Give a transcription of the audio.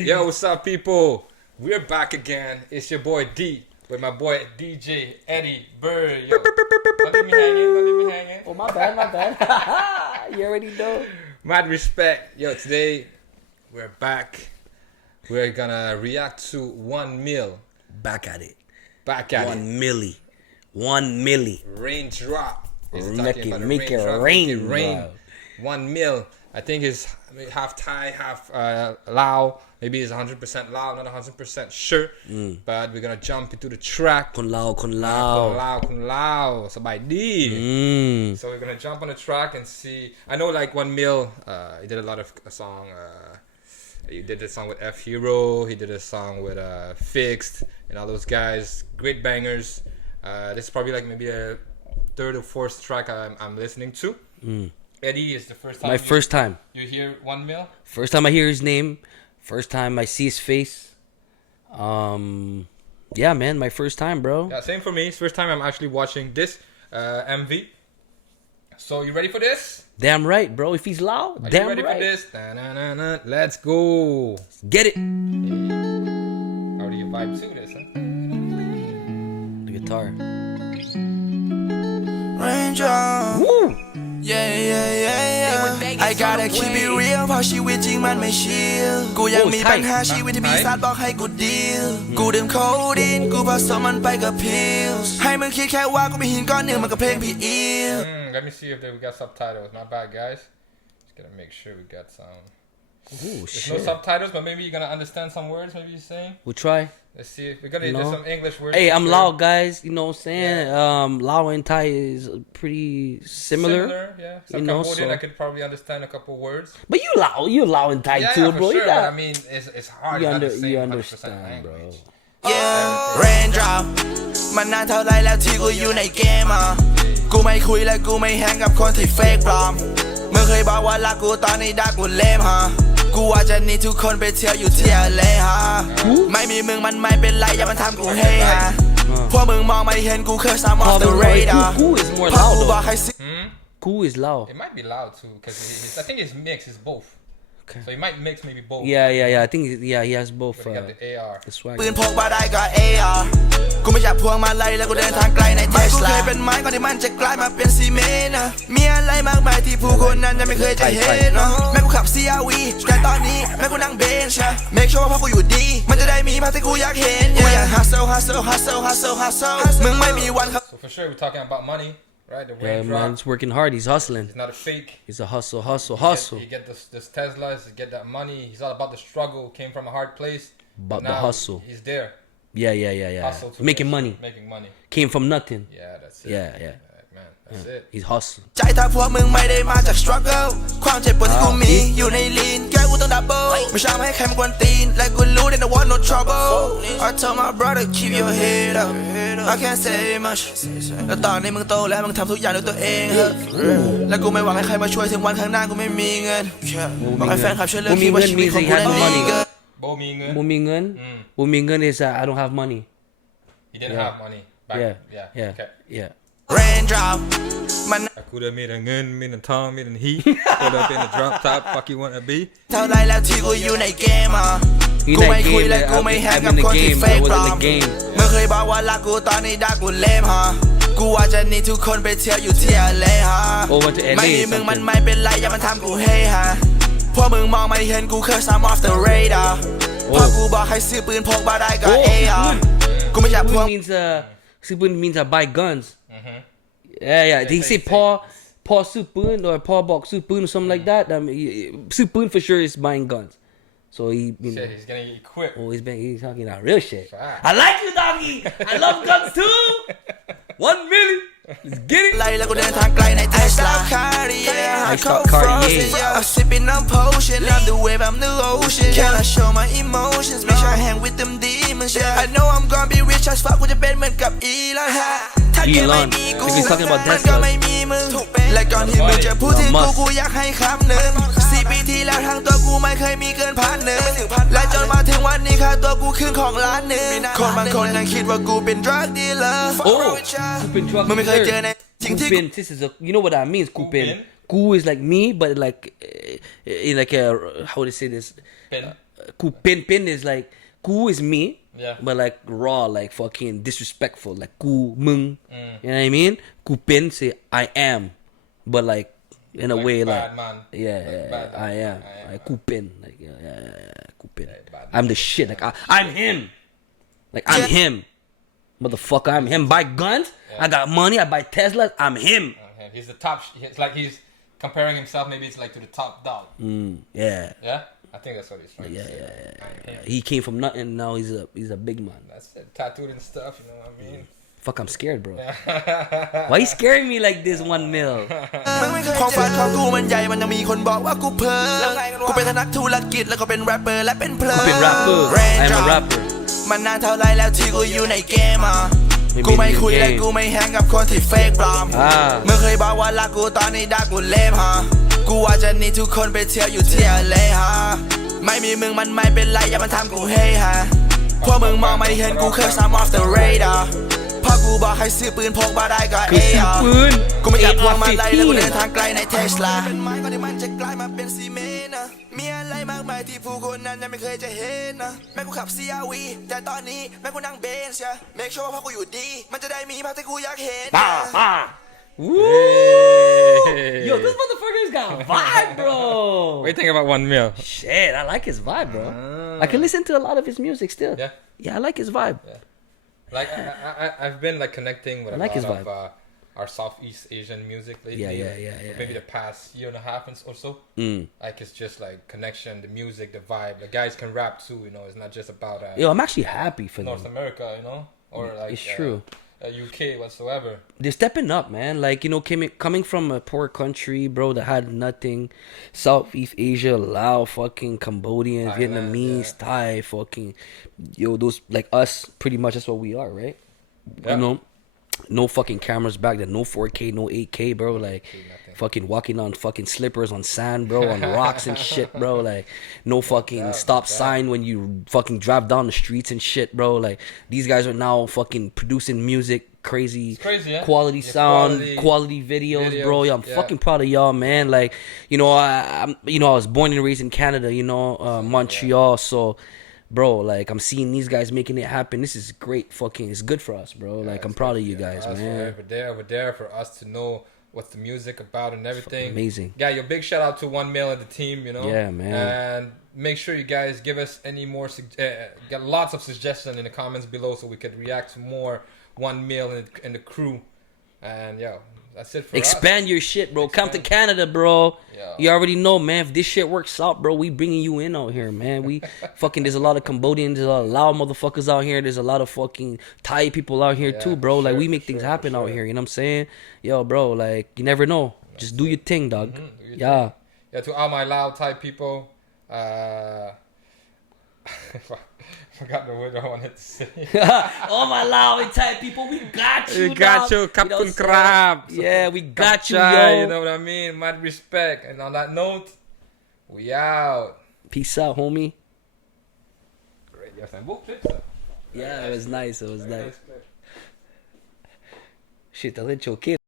Yo, what's up, people? We're back again. It's your boy D with my boy DJ Eddie Bird. Yo, don't leave me hanging. Oh, my bad. You already know. Mad respect. Yo, today we're back. We're gonna react to 1Mill. Back at it. 1 milli. Raindrop. Make it rain. 1Mill. I think it's half Thai, half Lao. Maybe it's 100% Lao, not 100% sure. But we're gonna jump into the track. Kun Lao. Sabai D. So we're gonna jump on the track and see. I know like 1Mill. He did a lot of song. He did a song with F Hero. He did a song with Fixed and all those guys. Great bangers. This is probably like maybe a third or fourth track I'm listening to. Eddie is the first time. First time. You hear 1Mill? First time I hear his name. First time I see his face. Yeah, man, my first time, bro. Yeah, same for me. It's first time I'm actually watching this MV. So you ready for this? Damn right, bro. If he's loud, Are damn you ready right. for this? Da-na-na-na. Let's go. Get it. How do you vibe to this? Huh? The guitar. Raindrop. Woo. I gotta keep it real เพราะชีวิตจริงมันไม่ชิลกูยังมีปัญหาชีวิตที่ปีศาจบอกให้กูดีลกูดื่มโคดีนกูผสมมันไปกับพิลส์ให้มึงคิดแค่ว่ากูเป็นหินก้อนหนึ่งมันกับเพลงพี่อิล Let me see if we got subtitles. Not bad, guys. Just gotta make sure we got some. Ooh, There's no subtitles, but maybe you're gonna understand some words. Maybe you're saying. We'll try. Let's see. We're gonna do some English words. Hey, I'm sure. Lao, guys. You know what I'm saying? Yeah. Lao and Thai is pretty similar. Yeah. You Some know, Cambodian, so- I could probably understand a couple words. But you Lao and Thai Yeah, too, yeah, bro. for You sure. got, I mean, it's hard. you, It's not the same you 100% understand, bro. language. Raindrop มันนานเท่าไรแล้วที่กูอยู่ในเกมกูไม่คุยและกูไม่แฮงกับคนที่เฟกปลอมมึงเคยบอกว่ารักกูตอนนี้ดักกูเลมกูว่าจะหนีทุกคนไปเที่ยวอยู่ที่LAไม่มีมึงมันไม่เป็นไรอย่ามันทำกูเฮพวกมึงมองไม่เห็นกูเคยซ้ำ off the radar Cool is more เพราะ loud กูบอก though. ให้ Cool is loud. It might be loud too, because I think it's mixed. It's both. Okay. So he might mix maybe both. Yeah. I think he has both. But he got the AR. The swag. ปืนพกมาได้ก็ AR กูไม่อยากพวงมาลัยแล้วกูเดินทางไกลในเทสลากูเคยเป็นไม้ก่อนที่มันจะกลายมาเป็นซีเมนต์มีอะไรมากมายที่ผู้คนนั้นยังไม่เคยจะเห็นแม่กูขับ CRV แต่ตอนนี้แม่กูนั่งเบนช์ make sure ว่าพอกูอยู่ดีมันจะได้มีภาพที่กูอยากเห็นกูอยาก hustle มึงไม่มีวันครับ So for sure, we're talking about money, right? The Yeah, Raindrop. man's working hard. He's hustling. He's not a fake. He's a hustle. You get this Teslas, you get that money. He's all about the struggle. Came from a hard place. About the Now hustle. He's there. Yeah. Hustle to Making money. Making money. Came from nothing. Yeah, that's it. Yeah. Man, that's it. He's hustling. ใจถ้าพวกมึงไม่ได้มาจาก struggle ความเจ็บปวดที่กูมีอยู่ในลีนแก้กูต้อง double ไม่ชอบให้ใครมากวนตีนและกูรู้ that I want no trouble I told my brother keep your head up I can't say much แล้วตอนนี้มึงโตแล้วมึงทำทุกอย่างด้วยตัวเองและกูไม่หวังให้ใครมาช่วยถึงวันข้างหน้ากูไม่มีเงินบอกให้แฟนคลับช่วยเลือกคิดว่าชีวิตของกูนั้นมีเกิน Bo Mingun. Bumingun is I don't have money. He didn't have money. Back. Yeah. Okay. Yeah. Raindrop มัน I could have made a gun, made a tongue, made a heat. Put up in the drop top. Fuck you wanna be? เท่าไรแล้วที่กูอยู่ในเกมIn กู that ไม่คุย game, และ like, กูไม่แฮง I'm กับ in the คนที่ game. เฟ I ก was ปลอ in ม the game. มึงเคยบอกว่ารักกูตอนนี้ดักกูเลมกูว่าจะหนีทุกคนไปเที่ยวอยู่ที่LA Over to LA ไม่มีมึง something. มันไม่เป็นไรอย่ามันทำกูเฮพวกมึงมองไม่เห็นกูเคยซ้ำ off the radar พอกูบอกให้ซื้อปืนพกมาได้ก็ AR กูไม่อยากพวง Supun means buy guns. Yeah. He say Paul Supun or Paul Bok Supun or something like that. Supun for sure is buying guns. So he, you know, Shit, he's gonna get equipped. he's talking that real shit. Fact. I like you, doggy. I love guns too. 1 million. Let's get it. ไล่แล้วกูเดินทางไกลในเทสลา I start Cartier. I'm sipping on potion I'm the wave I'm the ocean Can I show my emotions Make sure I hang with them demons I know I'm gonna be rich as fuck กูจะเป็นเหมือนกับElon ถ้าแกไม่มีกู He's talking about มัน Tesla. ก็ไม่มีมึงและก่อนที่มึงจะพูดถึงกูอยากให้คำหนึ่ง4 ปีที่แล้วทั้งตัวกูไม่เคยมีเกิน1,000และจนมาถึงวันนี้ค่าตัวกูขึ้นของล้านหนึ่งคนบางคนยังคิดว่ากูเป็น drug dealer Kupin truck. มึงไม่เคยเจอในสิ่งที่ Kupin, this is you know what that means, Kupin. Ku is like me, but like in like a how would I say this? Pin. Ku pin is like ku is me, Yeah. but like raw, like fucking disrespectful, like ku mung. You know what I mean? Ku pin say I am, but like in a Like way bad like man. yeah, Like yeah, bad I man. am. Like ku pin, like ku pin. bad I'm the shit. Like I'm him. Like I'm him, motherfucker. I'm him. Buy guns. I got money. I buy Teslas. I'm him. Okay. He's the top. It's like he's comparing himself. Maybe it's like to the top dog. Yeah. Yeah. I think that's what he's trying to say. Yeah. He came from nothing. Now he's a big man. That's it. Tattooed and stuff. You know what I mean? Fuck, I'm scared, bro. Why you scaring me like this, 1Mill? ความฝันของกูมันใหญ่มันยังมีคนบอกว่ากูเพ้อกูเป็นนักธุรกิจแล้วก็เป็นแรปเปอร์และเป็นเพล I've been rapper. I'm a rapper. มันนานเท่าไรแล้วที่กูอยู่ในเกมอ่ะ กูไม่คุยและกูไม่แฮงกับคนที่เฟกปลอมเมื่อเคยบอกว่ารักกูตอนนี้ด่ากูเล่มฮะกูว่าจะหนีทุกคนไปเที่ยวอยู่ที่LAฮะไม่มีมึงมันไม่เป็นไรอย่ามาทำกูเฮ้ฮะพวกมึงมองไม่เห็นกูเคย I'm off the radar พอกูบอกให้ซื้อปืนพกมาได้ก็เออกูไม่อยากพวงมาไล่แล้วกูเดินทางไกลในเทสลาเป็นไม้ก่อนที่มันจะกลายมาเป็นซีเมนต์นะมีอะไรมากมายที่ผู้คนนั้นยังไม่เคยจะเห็นนะแม่กูขับ CRV แต่ตอนนี้แม่กูนั่งเบนซ์ make sure ว่าพอกูอยู่ดีมันจะได้มีภาพที่กูอยากเห็น Yo, this motherfucker's got vibe, bro. What do you think about 1Mill? Shit, I like his vibe, bro. I can listen to a lot of his music still. Yeah. Yeah, I like his vibe. Yeah. Like I've been like connecting with a like his lot of vibe. Our Southeast Asian music lately. Yeah. Maybe the past year and a half or so. Like it's just like connection, the music, the vibe. The guys can rap too, you know. It's not just about Yo, I'm actually happy for North them. America, you know, or like It's true. UK whatsoever. They're stepping up, man. Like, you know, coming from a poor country, bro, that had nothing. Southeast Asia, Laos, fucking Cambodian, Thailand, Vietnamese, Thai, fucking, yo, those, like us, pretty much that's what we are, right? Yeah. You know, no fucking cameras back then, no 4K, no 8K, bro. Like, fucking walking on fucking slippers on sand, bro, on rocks and shit, bro. Like, no fucking stop sign when you fucking drive down the streets and shit, bro. Like, these guys are now fucking producing music, crazy yeah? quality sound, quality videos, bro. Yeah, I'm fucking proud of y'all, man. Like, you know, I was born and raised in Canada, you know, Montreal, so. Bro, like, I'm seeing these guys making it happen. This is great fucking, it's good for us, bro. Like, I'm proud of you guys, man. Over there for us to know what's the music about and everything. Amazing. Yeah, your big shout out to 1Mill and the team, you know. Yeah, man. And make sure you guys give us any more, get lots of suggestions in the comments below so we could react to more 1Mill and the crew. And, yo, that's it for Expand your shit, bro. Come to Canada, bro. Yeah. You already know, man. If this shit works out, bro, we bringing you in out here, man. We fucking, there's a lot of Cambodians, there's a lot of Lao motherfuckers out here. There's a lot of fucking Thai people out here too, bro. Like, we make things happen out here, you know what I'm saying? Yo, bro, like, you never know. Just do your thing, dog. Yeah. Yeah, to all my Lao Thai people, forgot the word I wanted to say. All my Lao and Thai people, we got you, We got dog. you, Kapun Krab. Yeah, we got you, Chai, yo. you know what I mean? Mad respect. And on that note, we out. Peace out, homie. Great. Yes, and book clips. Yeah, it was nice. It was nice. Clip. Shit, the little kid.